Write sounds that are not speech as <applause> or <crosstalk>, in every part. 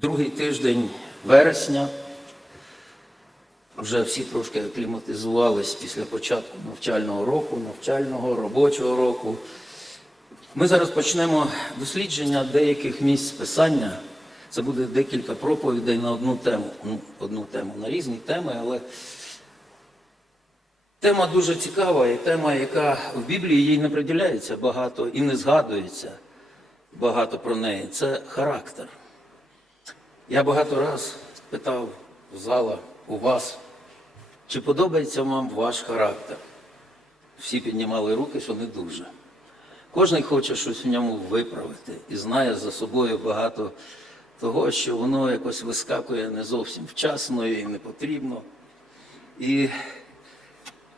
Другий тиждень вересня. Вже всі трошки акліматизувались після початку навчального року, навчального робочого року. Ми зараз почнемо дослідження деяких місць писання. Це буде декілька проповідей на одну тему. Ну, одну тему, на різні теми, але тема дуже цікава і тема, яка в Біблії їй не приділяється багато і не згадується багато про неї. Це характер. Я багато раз питав в зала у вас, чи подобається вам ваш характер? Всі піднімали руки, що не дуже. Кожен хоче щось в ньому виправити і знає за собою багато того, що воно якось вискакує не зовсім вчасно і не потрібно. І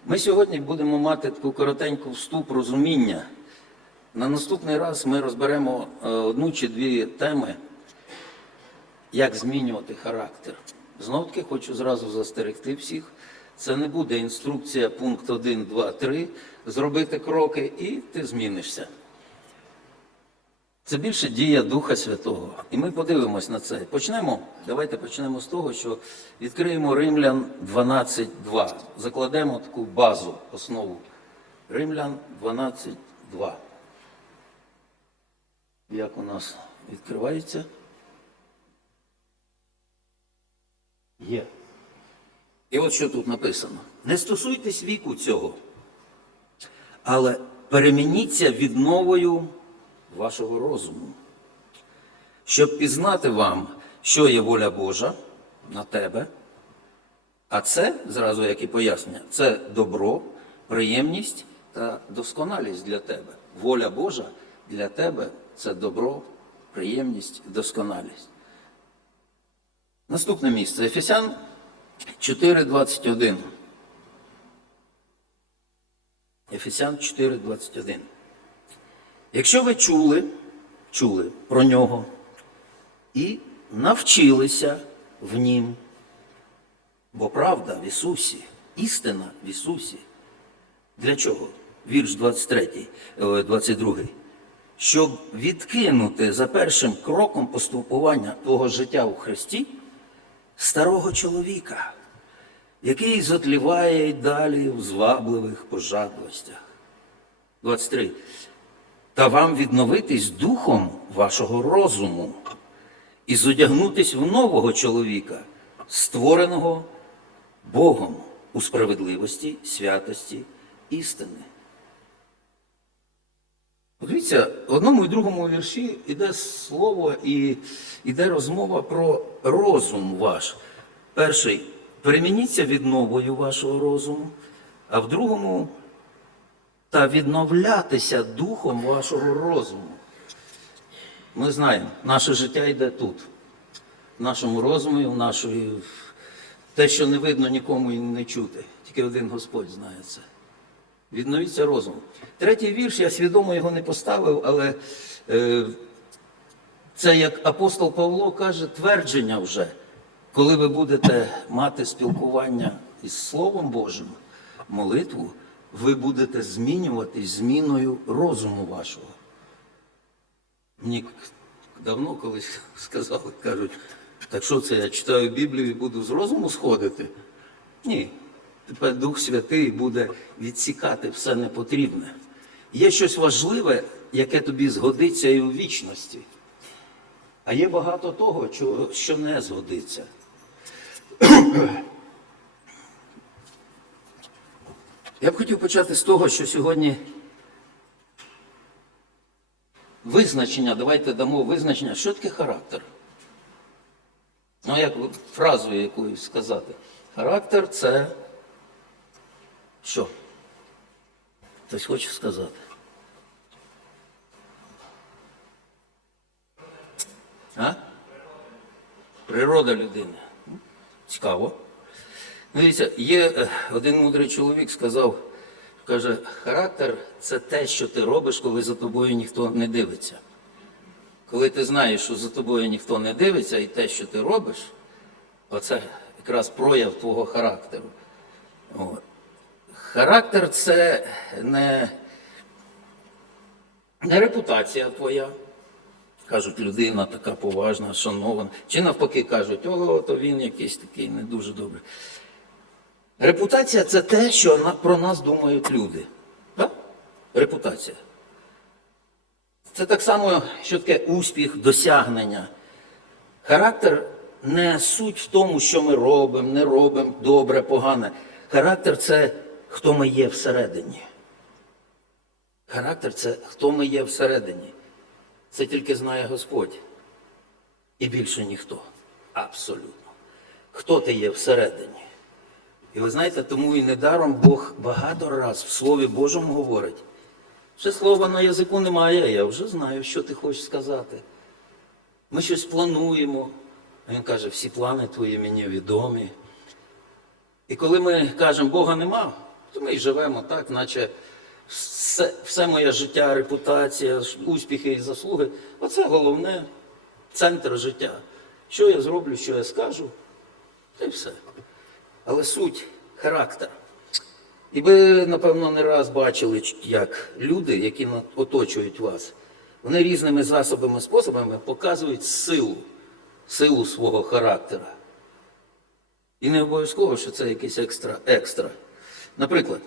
ми сьогодні будемо мати таку коротеньку вступ розуміння. На наступний раз ми розберемо е, одну чи дві теми, як змінювати характер. Знов таки хочу зразу застерегти всіх. Це не буде інструкція пункт 1, 2, 3, зробити кроки і ти змінишся. Це більше дія Духа Святого. І ми подивимось на це. Почнемо. Давайте почнемо з того, що відкриємо Римлян 12.2. Закладемо таку базу, основу. Римлян 12.2. Як у нас відкривається? Є. І от що тут написано: не стосуйтесь віку цього, але перемініться відновою вашого розуму, щоб пізнати вам, що є воля Божа на тебе. А це, зразу як і пояснення, це добро, приємність та досконалість для тебе. Воля Божа для тебе це добро, приємність, досконалість. Наступне місце. Ефесян 4.21. Ефесян 4.21. Якщо ви чули, чули про нього і навчилися в нім, бо правда в Ісусі, істина в Ісусі. Для чого? Вірш 23, е, 22. Щоб відкинути за першим кроком поступування твого життя у Христі старого чоловіка, який зотліває й далі в звабливих пожадливостях. 23. Та вам відновитись духом вашого розуму і зодягнутись в нового чоловіка, створеного Богом у справедливості, святості, істини. Подивіться, в одному і другому вірші йде слово і йде розмова про розум ваш. Перший перемініться відновою вашого розуму, а в другому та відновлятися духом вашого розуму. Ми знаємо, наше життя йде тут, в нашому розумі, в нашої, те, що не видно нікому і не чути. Тільки один Господь знає це. Відновіться розум. Третій вірш, я свідомо його не поставив, але е, це як апостол Павло каже, твердження вже, коли ви будете мати спілкування із Словом Божим, молитву, ви будете змінюватись зміною розуму вашого. Мені давно колись <laughs> сказали, кажуть, так що це я читаю Біблію і буду з розуму сходити? Ні. Тепер Дух Святий буде відсікати все непотрібне. Є щось важливе, яке тобі згодиться і у вічності. А є багато того, що не згодиться. Я б хотів почати з того, що сьогодні визначення, давайте дамо визначення, що таке характер. Ну, як фразу якусь сказати. Характер це що? Хтось хоче сказати. А? Природа людини. Цікаво. Дивіться, є е, один мудрий чоловік сказав, каже, характер це те, що ти робиш, коли за тобою ніхто не дивиться. Коли ти знаєш, що за тобою ніхто не дивиться, і те, що ти робиш, оце якраз прояв твого характеру. От. Характер це не, не репутація твоя. кажуть, людина така поважна, шанована. Чи навпаки кажуть, о, то він якийсь такий не дуже добрий. Репутація це те, що про нас думають люди. Так? Репутація. Це так само, що таке успіх, досягнення. Характер не суть в тому, що ми робимо, не робимо, добре, погане. Характер це хто ми є всередині. Характер це хто ми є всередині. Це тільки знає Господь. І більше ніхто. Абсолютно. Хто ти є всередині? І ви знаєте, тому і недаром Бог багато раз в Слові Божому говорить. Ще слова на язику немає, я вже знаю, що ти хочеш сказати. Ми щось плануємо. Він каже, всі плани твої мені відомі. І коли ми кажемо, Бога нема, то ми й живемо так, наче все, все моє життя, репутація, успіхи і заслуги оце головне центр життя. Що я зроблю, що я скажу, та й все. Але суть характер. І ви, напевно, не раз бачили, як люди, які оточують вас, вони різними засобами, способами показують силу, силу свого характера. І не обов'язково, що це якийсь екстра. Наприклад,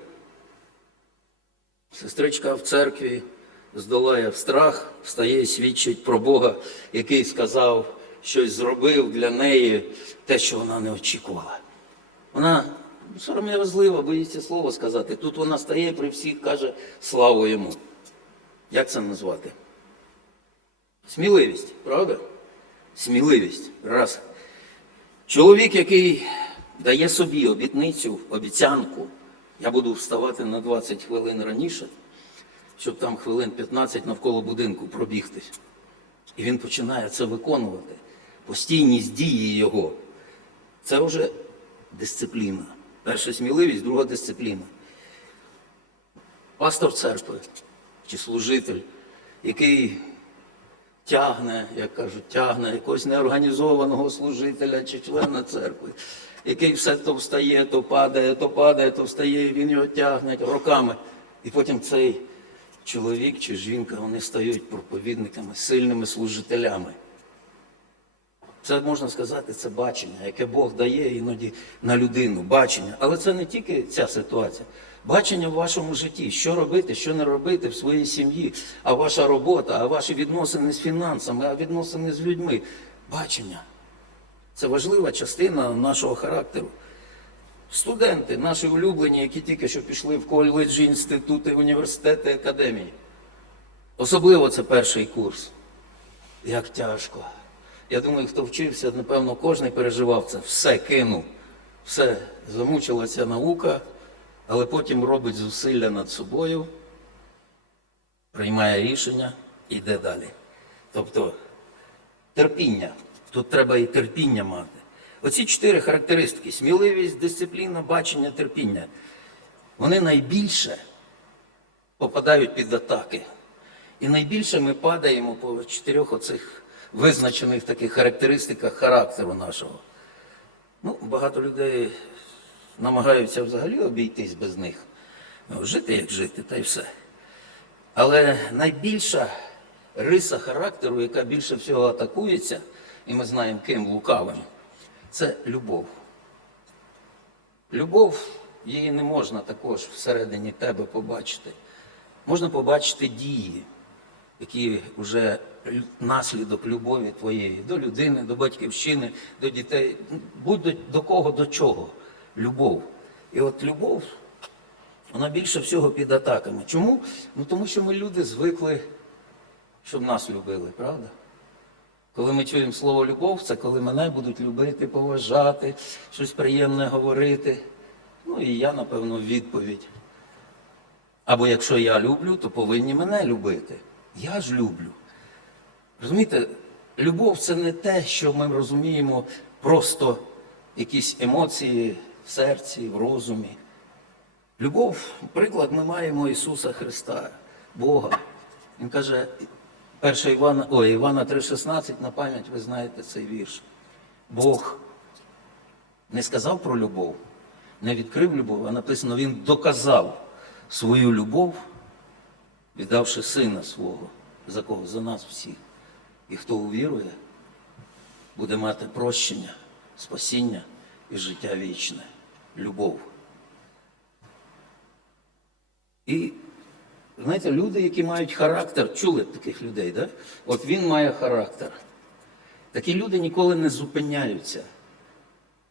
сестричка в церкві здолає страх, встає і свідчить про Бога, який сказав, щось зробив для неї те, що вона не очікувала. Вона сором'язлива, боїться слова сказати. Тут вона стає при всіх, каже славу йому. Як це назвати? Сміливість, правда? Сміливість. Раз. Чоловік, який дає собі обітницю, обіцянку, я буду вставати на 20 хвилин раніше, щоб там хвилин 15 навколо будинку пробігтись. І він починає це виконувати. Постійність дії його. Це вже дисципліна. Перша сміливість, друга дисципліна. Пастор церкви чи служитель, який тягне, як кажуть, тягне якогось неорганізованого служителя чи члена церкви, який все то встає, то падає, то падає, то встає, і він його тягне роками. І потім цей чоловік чи жінка, вони стають проповідниками, сильними служителями. Це можна сказати, це бачення, яке Бог дає іноді на людину, бачення. Але це не тільки ця ситуація. Бачення в вашому житті, що робити, що не робити в своїй сім'ї, а ваша робота, а ваші відносини з фінансами, а відносини з людьми. Бачення. Це важлива частина нашого характеру. Студенти, наші улюблені, які тільки що пішли в коледжі, інститути, університети, академії. Особливо це перший курс. Як тяжко. Я думаю, хто вчився, напевно, кожен переживав це. Все кинув. Все, замучилася наука, але потім робить зусилля над собою, приймає рішення йде далі. Тобто терпіння. Тут треба і терпіння мати. Оці чотири характеристики: сміливість, дисципліна, бачення, терпіння. Вони найбільше попадають під атаки. І найбільше ми падаємо по чотирьох оцих визначених таких характеристиках характеру нашого. Ну, багато людей намагаються взагалі обійтись без них. Ну, жити як жити, та й все. Але найбільша риса характеру, яка більше всього атакується, і ми знаємо, ким лукавим, це любов. Любов, її не можна також всередині тебе побачити. Можна побачити дії, які вже наслідок любові твоєї до людини, до батьківщини, до дітей, будь до, кого, до чого. Любов. І от любов, вона більше всього під атаками. Чому? Ну тому що ми люди звикли, щоб нас любили, правда? Коли ми чуємо слово любов, це коли мене будуть любити, поважати, щось приємне говорити. Ну і я, напевно, відповідь. Або якщо я люблю, то повинні мене любити. Я ж люблю. Розумієте, любов це не те, що ми розуміємо просто якісь емоції в серці, в розумі. Любов, приклад, ми маємо Ісуса Христа, Бога. Він каже, 1 Івана, ой, Івана 3,16, на пам'ять ви знаєте цей вірш. Бог не сказав про любов, не відкрив любов, а написано, Він доказав свою любов, віддавши сина свого. За кого? За нас всіх. І хто увірує, буде мати прощення, спасіння і життя вічне, любов. І знаєте, люди, які мають характер, чули таких людей, да? От він має характер. Такі люди ніколи не зупиняються.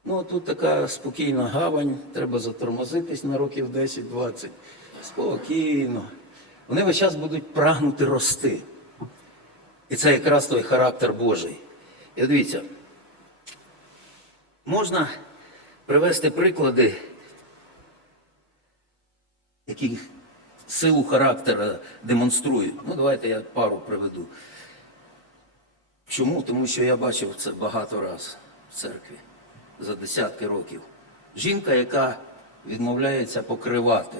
Ну, тут така спокійна гавань, треба затормозитись на років 10-20. Спокійно. Вони весь час будуть прагнути рости. І це якраз той характер Божий. І дивіться, можна привести приклади, які силу характера демонструють. Ну, давайте я пару приведу. Чому? Тому що я бачив це багато разів в церкві за десятки років. Жінка, яка відмовляється покривати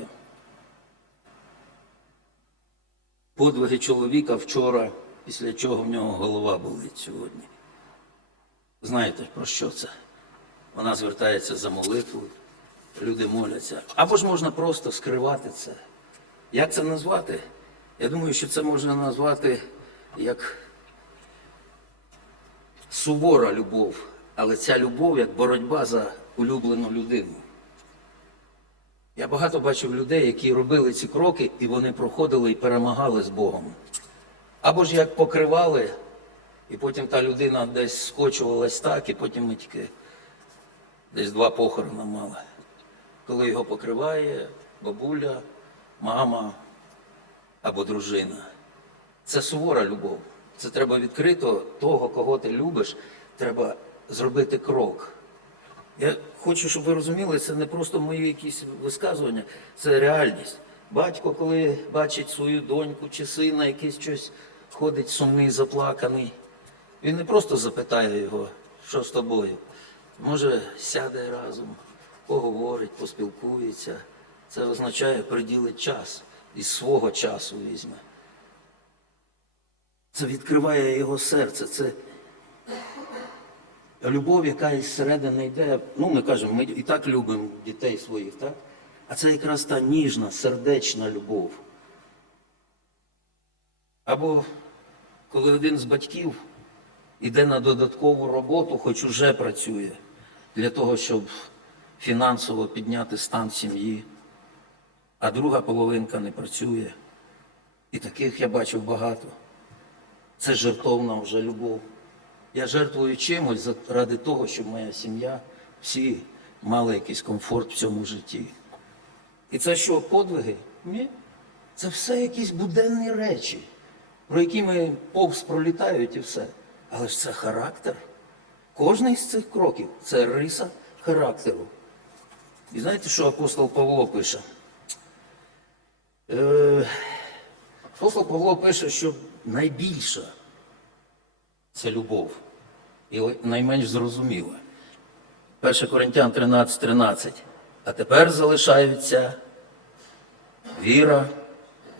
подвиги чоловіка вчора, після чого в нього голова болить сьогодні. Знаєте, про що це? Вона звертається за молитвою, люди моляться. Або ж можна просто скривати це. Як це назвати? Я думаю, що це можна назвати як сувора любов, але ця любов як боротьба за улюблену людину. Я багато бачив людей, які робили ці кроки, і вони проходили і перемагали з Богом. Або ж як покривали, і потім та людина десь скочувалась так, і потім ми тільки десь два похорона мали. Коли його покриває бабуля, мама або дружина. Це сувора любов. Це треба відкрито того, кого ти любиш, треба зробити крок. Я хочу, щоб ви розуміли, це не просто мої якісь висказування, це реальність. Батько, коли бачить свою доньку чи сина, якийсь щось ходить сумний, заплаканий, він не просто запитає його, що з тобою. Може, сяде разом, поговорить, поспілкується. Це означає приділить час із свого часу візьме. Це відкриває його серце. Це любов, яка із середини йде. Ну, ми кажемо, ми і так любимо дітей своїх, так? А це якраз та ніжна, сердечна любов. Або коли один з батьків йде на додаткову роботу, хоч уже працює, для того, щоб фінансово підняти стан сім'ї, а друга половинка не працює. І таких я бачив багато. Це жертовна вже любов. Я жертвую чимось ради того, щоб моя сім'я всі мали якийсь комфорт в цьому житті. І це що, подвиги? Ні. Це все якісь буденні речі, про які ми повз пролітають і все. Але ж це характер. Кожний з цих кроків це риса характеру. І знаєте, що апостол Павло пише? Е, апостол Павло пише, що найбільша це любов. І найменш зрозуміла. 1 Коринтян 13, 13. А тепер залишаються віра,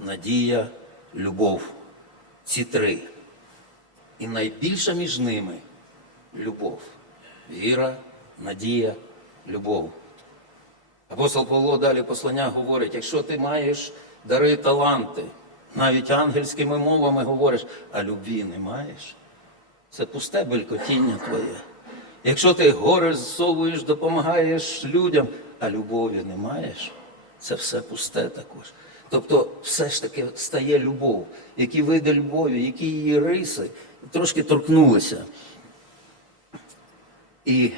надія, любов. Ці три. І найбільша між ними любов. Віра, надія, любов. Апостол Павло далі послання говорить, якщо ти маєш дари таланти, навіть ангельськими мовами говориш, а любві не маєш, це пусте белькотіння твоє. Якщо ти горе зсовуєш, допомагаєш людям, а любові не маєш, це все пусте також. Тобто все ж таки стає любов. Які види любові, які її риси, трошки торкнулися. І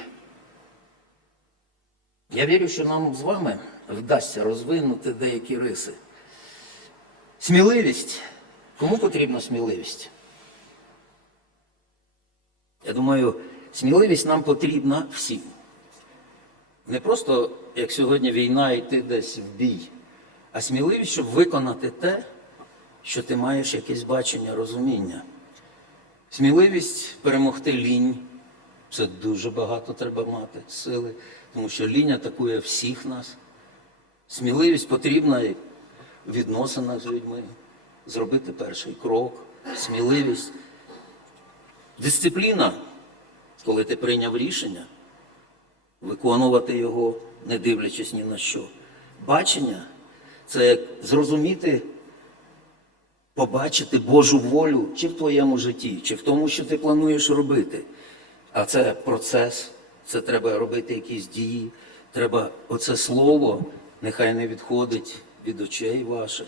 я вірю, що нам з вами вдасться розвинути деякі риси. Сміливість. Кому потрібна сміливість? Я думаю, сміливість нам потрібна всім. Не просто, як сьогодні війна, йти десь в бій, а сміливість, щоб виконати те, що ти маєш якесь бачення, розуміння. Сміливість перемогти лінь. Це дуже багато треба мати сили, тому що лінь атакує всіх нас. Сміливість потрібна відносинах з людьми, зробити перший крок, сміливість. Дисципліна, коли ти прийняв рішення, виконувати його, не дивлячись ні на що. Бачення це як зрозуміти побачити Божу волю чи в твоєму житті, чи в тому, що ти плануєш робити. А це процес, це треба робити якісь дії. Треба оце слово, нехай не відходить від очей ваших.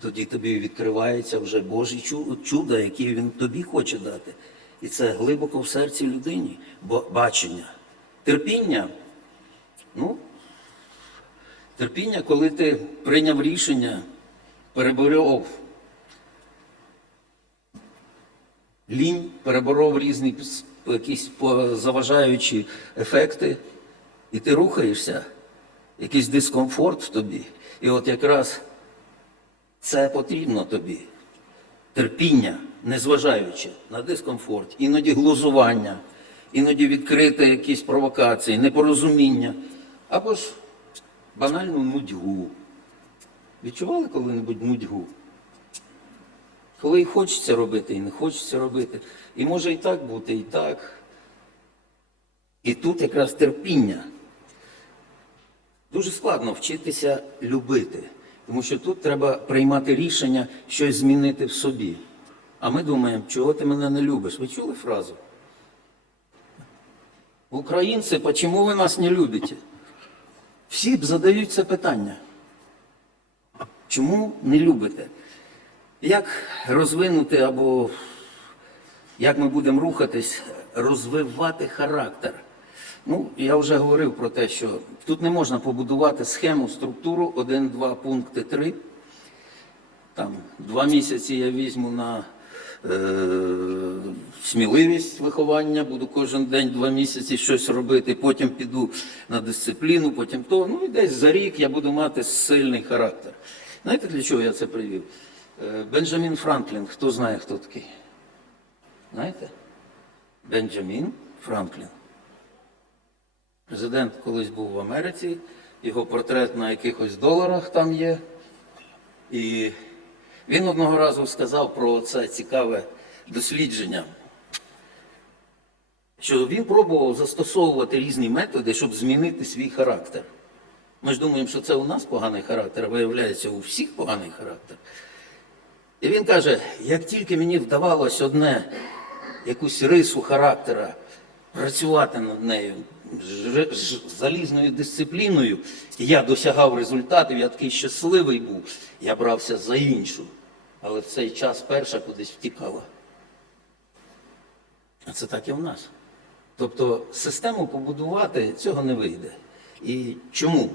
Тоді тобі відкривається вже Божі чудо, які він тобі хоче дати. І це глибоко в серці людині, бо бачення. Терпіння, ну, терпіння, коли ти прийняв рішення, переборов лінь, переборов різні якісь заважаючі ефекти, і ти рухаєшся, якийсь дискомфорт в тобі. І от якраз це потрібно тобі. Терпіння, незважаючи на дискомфорт, іноді глузування, іноді відкрити якісь провокації, непорозуміння, або ж банальну нудьгу. Відчували коли-небудь нудьгу? Коли і хочеться робити, і не хочеться робити. І може і так бути, і так. І тут якраз терпіння. Дуже складно вчитися любити, тому що тут треба приймати рішення щось змінити в собі. А ми думаємо, чого ти мене не любиш? Ви чули фразу? Українці, чому ви нас не любите? Всі б задають це питання. Чому не любите? Як розвинути або як ми будемо рухатись, розвивати характер? Ну, я вже говорив про те, що тут не можна побудувати схему, структуру, один, два, пункти, три. Там два місяці я візьму на е, сміливість виховання, буду кожен день два місяці щось робити, потім піду на дисципліну, потім то. Ну і десь за рік я буду мати сильний характер. Знаєте, для чого я це привів? Е, Бенджамін Франклін, хто знає, хто такий? Знаєте? Бенджамін Франклін. Президент колись був в Америці, його портрет на якихось доларах там є. І він одного разу сказав про це цікаве дослідження, що він пробував застосовувати різні методи, щоб змінити свій характер. Ми ж думаємо, що це у нас поганий характер, а виявляється, у всіх поганий характер. І він каже: як тільки мені вдавалось одне, якусь рису характера, працювати над нею залізною дисципліною, я досягав результатів, я такий щасливий був, я брався за іншу. Але в цей час перша кудись втікала. А це так і в нас. Тобто систему побудувати цього не вийде. І чому?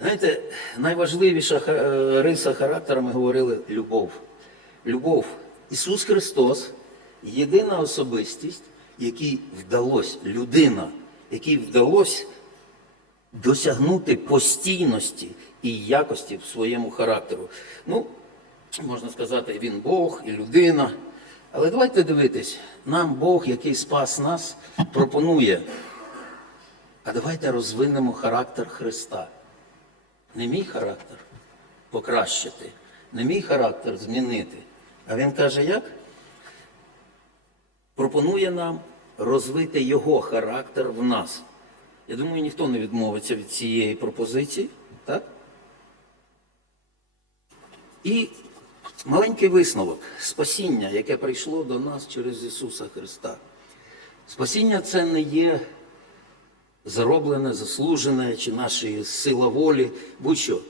Знаєте, найважливіша е, риса характеру, ми говорили, любов. Любов. Ісус Христос єдина особистість, якій вдалося, людина, якій вдалося досягнути постійності і якості в своєму характеру. Ну, можна сказати, він Бог і людина. Але давайте дивитись, нам Бог, який спас нас, пропонує. А давайте розвинемо характер Христа. Не мій характер покращити, не мій характер змінити. А він каже, як? Пропонує нам розвити його характер в нас. Я думаю, ніхто не відмовиться від цієї пропозиції, так? І маленький висновок спасіння, яке прийшло до нас через Ісуса Христа. Спасіння це не є зароблене, заслужене, чи наша сила волі, будь-що.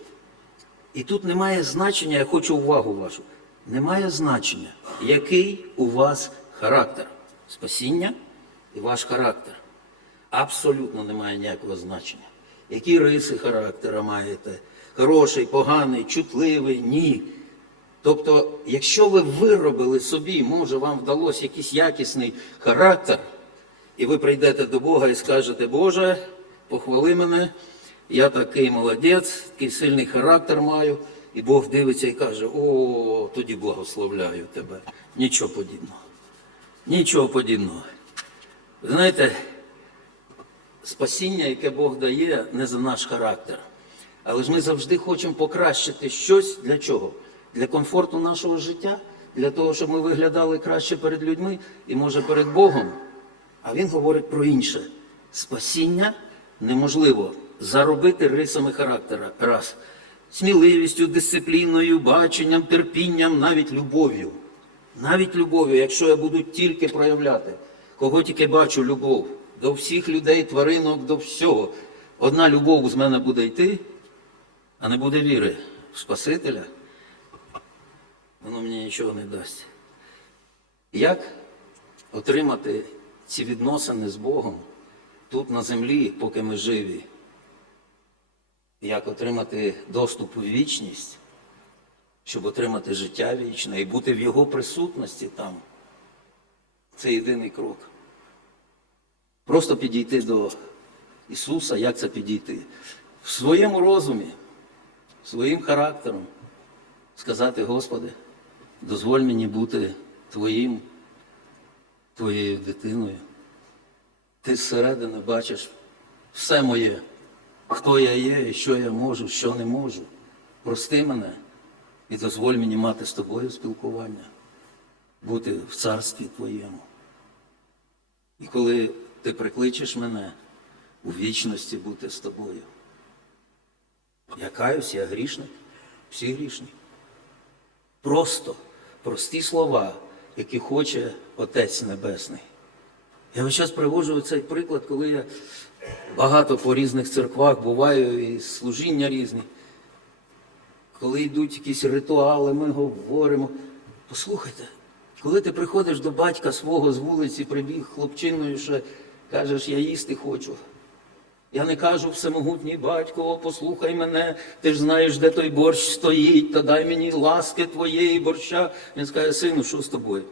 І тут немає значення, я хочу увагу вашу. Немає значення, який у вас характер. Спасіння і ваш характер. Абсолютно немає ніякого значення. Які риси характера маєте? Хороший, поганий, чутливий, ні. Тобто, якщо ви виробили собі, може вам вдалося якийсь якісний характер, і ви прийдете до Бога і скажете, Боже, похвали мене, я такий молодець, такий сильний характер маю. І Бог дивиться і каже, о, тоді благословляю тебе. Нічого подібного. Нічого подібного. Ви знаєте, спасіння, яке Бог дає, не за наш характер. Але ж ми завжди хочемо покращити щось для чого? Для комфорту нашого життя, для того, щоб ми виглядали краще перед людьми і, може, перед Богом. А він говорить про інше. Спасіння неможливо заробити рисами характера. Раз. сміливістю, дисципліною, баченням, терпінням, навіть любов'ю. Навіть любов'ю, якщо я буду тільки проявляти, кого тільки бачу любов, до всіх людей, тваринок, до всього. Одна любов з мене буде йти, а не буде віри в Спасителя, воно мені нічого не дасть. Як отримати ці відносини з Богом тут на землі, поки ми живі? Як отримати доступ у вічність, щоб отримати життя вічне і бути в Його присутності там? Це єдиний крок. Просто підійти до Ісуса, як це підійти? В своєму розумі, своїм характером сказати, Господи, дозволь мені бути Твоїм, Твоєю дитиною. Ти зсередини бачиш все моє, хто я є, і що я можу, що не можу. Прости мене і дозволь мені мати з тобою спілкування, бути в царстві Твоєму. І коли ти прикличеш мене у вічності бути з тобою. Я каюсь, я грішник, всі грішні. Просто прості слова, які хоче Отець Небесний. Я весь час приводжу цей приклад, коли я багато по різних церквах буваю і служіння різні. Коли йдуть якісь ритуали, ми говоримо. Послухайте, коли ти приходиш до батька свого з вулиці, прибіг хлопчиною, що кажеш, я їсти хочу. Я не кажу всемогутній батько, «О, послухай мене, ти ж знаєш, де той борщ стоїть, та дай мені ласки твоєї борща. Він скаже, сину, що з тобою?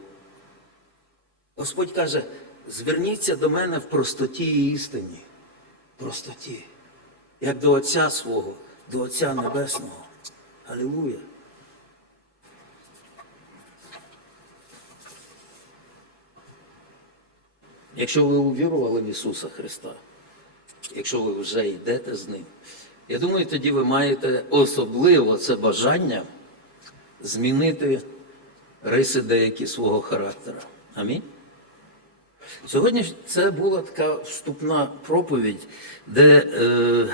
Господь каже, зверніться до мене в простоті і істині. Простоті. Як до Отця свого, до Отця Небесного. Алілуя. Якщо ви увірували в Ісуса Христа, якщо ви вже йдете з Ним, я думаю, тоді ви маєте особливо це бажання змінити риси деякі свого характера. Амінь. Сьогодні це була така вступна проповідь, де е,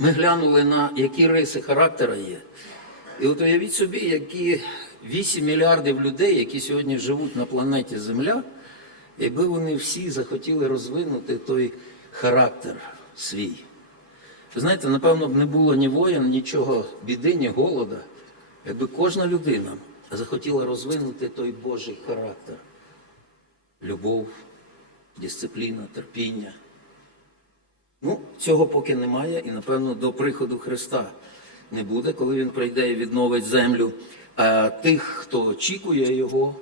ми глянули на які риси характера є. І от уявіть собі, які 8 мільярдів людей, які сьогодні живуть на планеті Земля, якби вони всі захотіли розвинути той характер свій. Ви знаєте, напевно, б не було ні воїн, нічого біди, ні голода, якби кожна людина захотіла розвинути той Божий характер. Любов, дисципліна, терпіння. Ну, цього поки немає, і, напевно, до приходу Христа не буде, коли Він прийде і відновить землю. А тих, хто очікує Його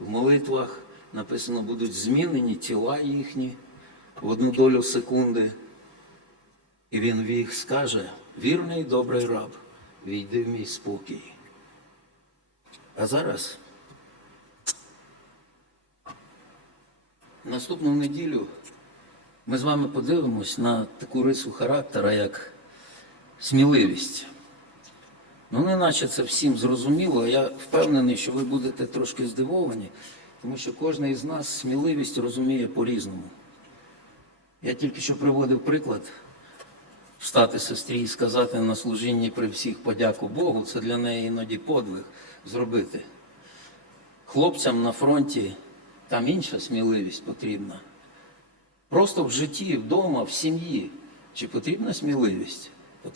в молитвах, написано, будуть змінені тіла їхні в одну долю секунди. І він їх скаже, вірний добрий раб, війди в мій спокій. А зараз, наступну неділю, ми з вами подивимось на таку рису характера, як сміливість. Ну, не наче це всім зрозуміло, я впевнений, що ви будете трошки здивовані, тому що кожен із нас сміливість розуміє по-різному. Я тільки що приводив приклад встати сестрі і сказати на служінні при всіх подяку Богу, це для неї іноді подвиг зробити. Хлопцям на фронті там інша сміливість потрібна. Просто в житті, вдома, в сім'ї. Чи потрібна сміливість?